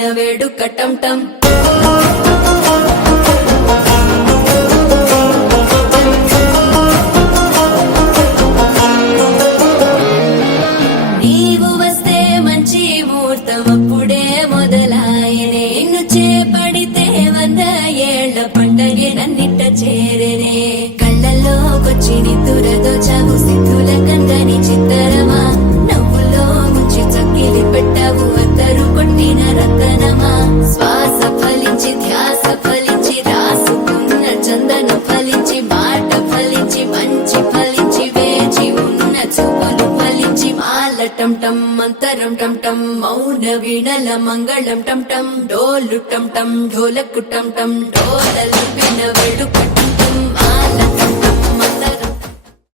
విన వేడుక టం టం నీవు వస్తే మంచి ముహూర్తం అప్పుడే మొదలాయనే నిన్ను చేపడితే 100 ఏళ్ల పండగే నన్నిట్ట చేరేనే కళ్ళల్లోకొచ్చి నిద్దురదో చావు సిద్ధుల కందని చిత్తరమా నవ్వులో ముంచి చక్కిలి పెట్టావు అద్దరు కొట్టిన రతనమా శ్వాస ఫలించి ధ్యాస ఫలించి రాసుకున్న చందన ఫలించి మాట ఫలించి మంచి ఫలించి వేచి ఉన్న చూపులు ఫలించి మాల టం టం మంతరం టం టం మౌన వీణల మంగళం టం టం డోలు టం టం ఢోలకు టం టం డోలలు విన వేడుక